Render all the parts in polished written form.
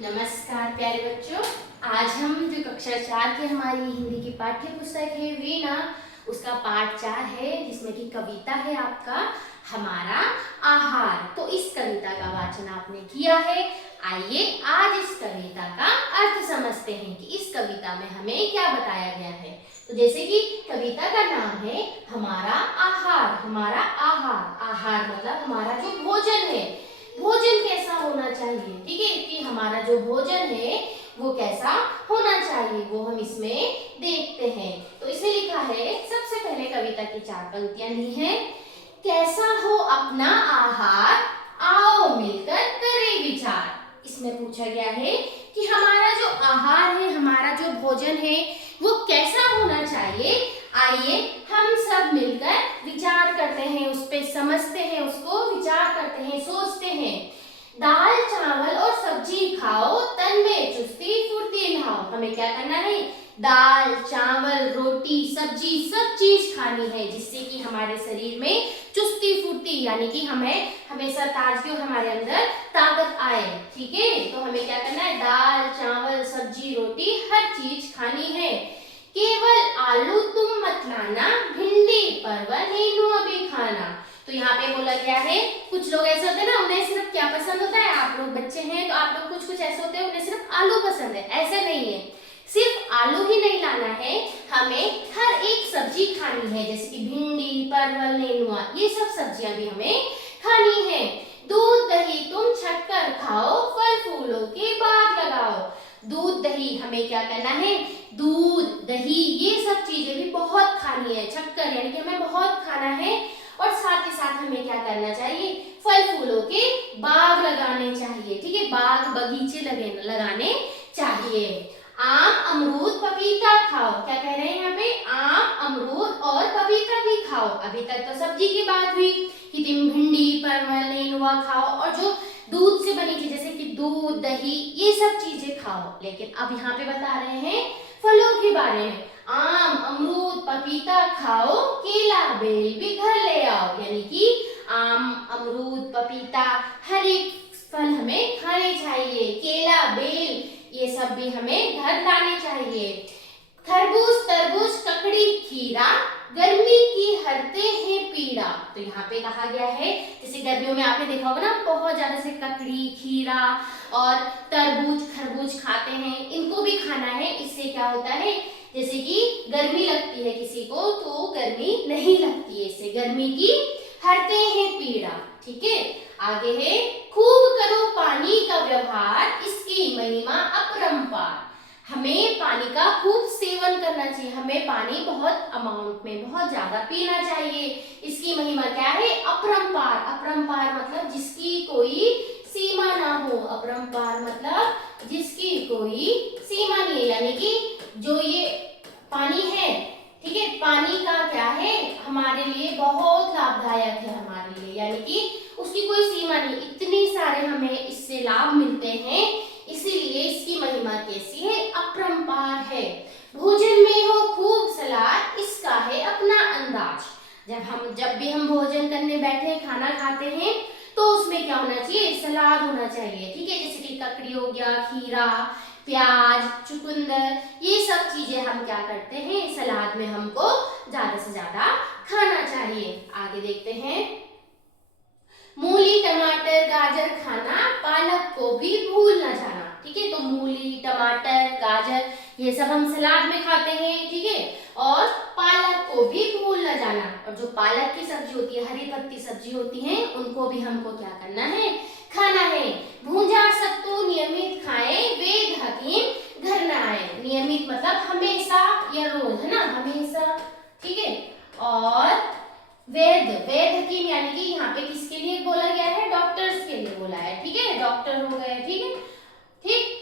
नमस्कार प्यारे बच्चों। आज हम जो कक्षा 4 की हमारी हिंदी की पाठ्य पुस्तक है वीणा, उसका पाठ 4 है जिसमें कि कविता है आपका हमारा आहार। तो इस कविता का वाचन आपने किया है। आइए आज इस कविता का अर्थ समझते हैं कि इस कविता में हमें क्या बताया गया है। तो जैसे कि कविता का नाम है हमारा आहार। हमारा आहार, आहार मतलब हमारा जो भोजन है, भोजन कैसा होना चाहिए। ठीक है कि हमारा जो भोजन है वो कैसा होना चाहिए वो हम इसमें देखते हैं। तो इसमें लिखा है, सबसे पहले कविता की 4 पंक्तियां ली हैं। कैसा हो अपना आहार, आओ मिलकर करें विचार। इसमें पूछा गया है कि हमारा जो आहार है, हमारा जो भोजन है वो कैसा होना चाहिए। आइए हम सब मिलकर विचार करते हैं, उस पे समझते हैं, उसको विचार करते हैं, सोचते हैं। दाल चावल और सब्जी खाओ, तन में चुस्ती फुर्ती लाओ। हमें क्या करना है, दाल चावल रोटी सब्जी सब चीज खानी है जिससे कि हमारे शरीर में चुस्ती फुर्ती यानी कि हमें हमेशा ताजगी और हमारे अंदर ताकत आए। ठीक है, तो हमें क्या करना है, दाल चावल सब्जी रोटी हर चीज खानी है। केवल आलू तुम मत लाना, भिंडी परवल नेनुआ भी खाना। तो यहाँ पे बोला गया है, कुछ लोग ऐसे होते हैं ना, उन्हें सिर्फ क्या पसंद होता है, आप लोग बच्चे हैं तो आप लोग कुछ कुछ ऐसे होते हैं उन्हें सिर्फ आलू पसंद है। ऐसे नहीं है, सिर्फ आलू ही नहीं लाना है, हमें हर एक सब्जी खानी है जैसे कि भिंडी परवल नेनुआ, ये सब सब्जियां भी हमें खानी है। दूध दही तुम छक्कर खाओ, फल फूलों के बाग लगाओ। दूध दही हमें क्या करना है, दूध दही ये सब चीजें भी बहुत खानी है। शक्कर यानी कि हमें बहुत खाना है। और साथ ही साथ हमें क्या करना चाहिए, फल फूलों के बाग लगाने चाहिए। ठीक है, बाग बगीचे लगाने चाहिए। आम अमरूद पपीता खाओ। क्या कह रहे हैं यहाँ पे, आम अमरूद और पपीता भी खाओ। अभी तक तो सब्जी की बात हुई कि तुम भिंडी परवल नेनुआ खाओ और जो दूध से बनी चीज जैसे कि दूध दही ये सब चीजें खाओ। लेकिन अब यहाँ पे बता रहे हैं फलों के बारे में। आम अमरूद पपीता खाओ, केला बेल भी घर ले आओ। यानी कि आम अमरूद पपीता हर एक फल हमें खाने चाहिए। केला बेल ये सब भी हमें घर लाने चाहिए। खरबूज तरबूज ककड़ी खीरा, गर्मी की हरते हैं पीड़ा। तो यहाँ पे कहा गया है, जैसे गर्मियों में आपने देखा होगा ना, बहुत ज्यादा से ककड़ी खीरा और तरबूज खरबूज खाते हैं, इनको भी खाना है। इससे क्या होता है, जैसे कि गर्मी लगती है किसी को तो गर्मी नहीं लगती है, इससे गर्मी की हरते हैं पीड़ा। ठीक है, आगे है, खूब करो पानी का व्यवहार, इसकी महिमा अपरंपार। हमें पानी का खूब सेवन करना चाहिए, हमें पानी बहुत अमाउंट में बहुत ज्यादा पीना चाहिए। इसकी महिमा क्या है, अपरंपार। अपरंपार मतलब जिसकी कोई सीमा ना हो। अपरंपार मतलब जिसकी कोई सीमा नहीं है, यानी कि जो ये पानी है, ठीक है, पानी का क्या है, हमारे लिए बहुत लाभदायक है हमारे लिए, यानी कि उसकी कोई सीमा नहीं, इतने सारे हमें इससे लाभ मिलते हैं, इसीलिए इसकी महिमा कैसी है, अपरंपार है। भोजन में हो खूब सलाद, इसका है अपना अंदाज। जब भी हम भोजन करने बैठे खाना खाते हैं तो उसमें क्या होना चाहिए, सलाद होना चाहिए। ठीक है, जैसे कि ककड़ी हो गया, खीरा प्याज चुकंदर ये सब चीजें हम क्या करते हैं, सलाद में हमको ज्यादा से ज्यादा खाना चाहिए। आगे देखते हैं, मूली टमाटर गाजर खाना, पालक को भी भूल ना जाना। ठीक है, तो मूली टमाटर गाजर ये सब हम सलाद में खाते हैं। ठीक है, और पालक को भी भूल ना जाना। और जो पालक की सब्जी होती है, हरी पत्ती सब्जी होती है, उनको भी हमको क्या करना है, खाना है। भूंजा सत्तू नियमित खाएं, वेद हकीम घर न आए। नियमित मतलब हमेशा या रोज, है ना, हमेशा। ठीक है, और वेद वेद हकीम यानी कि यहाँ पे किसके लिए बोला गया है, डॉक्टर्स के लिए बोला है। ठीक है, डॉक्टर हो गए। ठीक है, ठीक,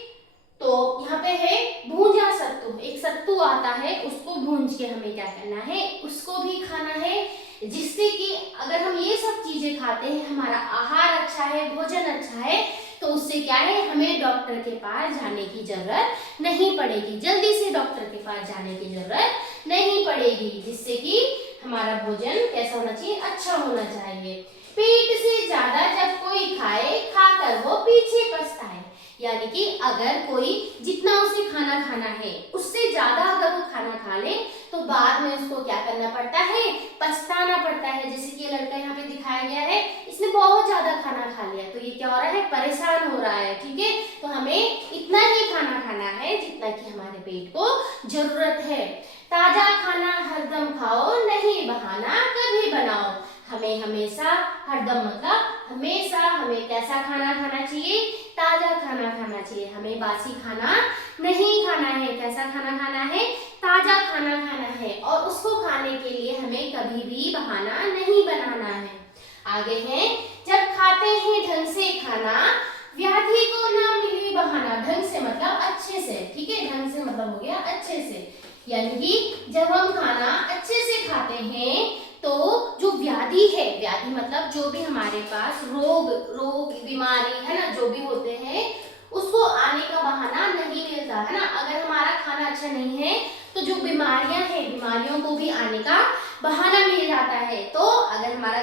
तो यहाँ पे है भूंजा सत्तू, एक सत्तू आता है उसको भूंज के हमें क्या करना है, उसको भी खाना है। जिससे कि अगर हम ये सब चीजें खाते हैं, हमारा आहार अच्छा है, भोजन अच्छा है, तो उससे क्या है, हमें डॉक्टर के पास जाने की जरूरत नहीं पड़ेगी, जल्दी से डॉक्टर के पास जाने की जरूरत नहीं पड़ेगी। जिससे कि हमारा भोजन कैसा होना चाहिए, अच्छा होना चाहिए। पेट से ज्यादा जब कोई खाए, खाकर वो पीछे पछताए। यानी कि अगर कोई जितना उसे खाना खाना है उससे ज्यादा अगर वो खाना खा ले तो बाद में उसको क्या करना पड़ता है, पछताना पड़ता है। जैसे कि ये लड़का यहाँ पे दिखाया गया है, इसने बहुत ज्यादा खाना खा लिया तो ये क्या हो रहा है, परेशान हो रहा है। ठीक है, तो हमें इतना ही खाना खाना है जितना कि हमारे पेट को जरूरत है। ताजा खाना हरदम खाओ, नहीं बहाना कभी बनाओ। हमें हमेशा, हरदम मतलब हमेशा, हमें कैसा खाना खाना चाहिए, ताजा खाना खाना चाहिए। हमें बासी खाना नहीं खाना है। कैसा खाना खाना है, ताजा खाना खाना है। और उसको खाने के लिए हमें कभी भी बहाना नहीं बनाना है। आगे है, जब खाते हैं ढंग से खाना, व्याधि को ना मिले बहाना। ढंग से मतलब अच्छे से। ठीक है, ढंग से मतलब हो गया अच्छे से, यानी कि जब हम खाना अच्छे से खाते हैं तो जो व्याधि है, व्याधि मतलब जो भी हमारे पास रोग बीमारी है ना, जो भी होते हैं उसको आने का बहाना नहीं मिलता है ना। अगर हमारा खाना अच्छा नहीं है तो जो बीमारियां हैं, बीमारियों को भी आने का बहाना मिल जाता है। तो अगर हमारा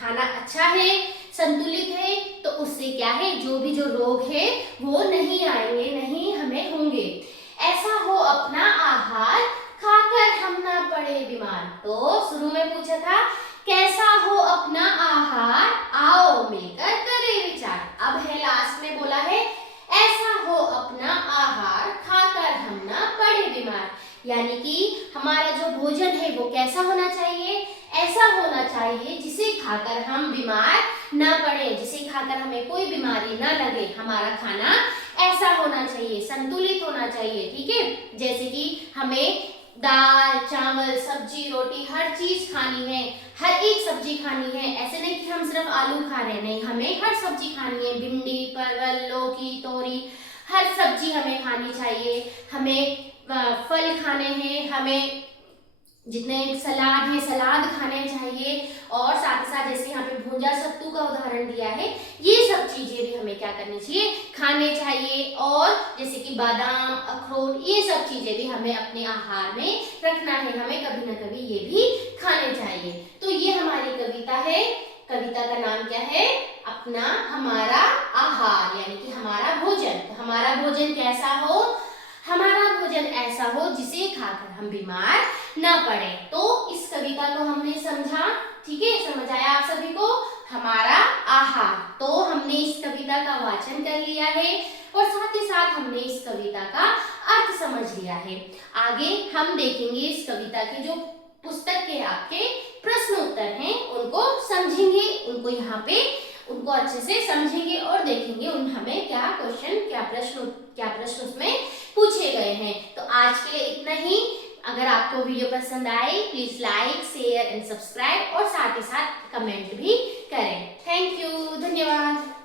खाना अच्छा है, संतुलित है, तो उससे क्या है, जो रोग है वो नहीं आएंगे, नहीं हमें होंगे। ऐसा हो अपना आहार, खाकर हम ना पड़े बीमार। तो शुरू में पूछा था कैसा हो अपना आहार, आओ मिलकर करें विचार। अब है लास्ट में बोला है ऐसा हो अपना आहार, खाकर हम ना पड़े बीमार। यानी कि हमारा जो भोजन है वो कैसा होना चाहिए, ऐसा होना चाहिए जिसे खाकर हम बीमार न पड़े, जिसे खाकर हमें कोई बीमारी न लगे। हमारा खाना ऐसा होना चाहिए, संतुलित होना चाहिए। ठीक है, जैसे कि हमें दाल चावल सब्जी रोटी हर चीज खानी है, हर एक सब्जी खानी है। ऐसे नहीं कि हम सिर्फ आलू खा रहे हैं, नहीं, हमें हर सब्जी खानी है। भिंडी, परवल, लौकी, तोरी, हर सब्जी हमें खानी चाहिए। हमें फल खाने हैं, हमें जितने सलाद है सलाद खाने चाहिए। और साथ ही साथ जैसे यहाँ पे भुंजा सत्तू का उदाहरण दिया है, ये सब चीजें भी हमें क्या करनी चाहिए, खाने चाहिए। और जैसे कि बादाम, अखरोट, ये सब चीजें भी हमें अपने आहार में रखना है, हमें कभी ना कभी ये भी खाने चाहिए। तो ये हमारी कविता है, कविता का नाम क्या है, अपना हमारा आहार, यानी कि हमारा भोजन। तो हमारा भोजन कैसा हो, हमारा भोजन ऐसा हो जिसे खाकर हम बीमार न पड़े। तो इस कविता को हमने समझा, ठीक है, समझ आया आप सभी को, हमारा आहार। तो हमने इस कविता का वाचन कर लिया है और साथ ही साथ हमने इस कविता का अर्थ समझ लिया है। आगे हम देखेंगे इस कविता के जो पुस्तक के आपके प्रश्न उत्तर हैं उनको समझेंगे, उनको यहाँ पे उनको अच्छे से समझेंगे और देखेंगे उन हमें क्या क्वेश्चन, क्या प्रश्न उसमें पूछे गए हैं। तो आज के लिए इतना ही। अगर आपको वीडियो पसंद आए please like share and subscribe और साथ ही साथ कमेंट भी करें। थैंक यू, धन्यवाद।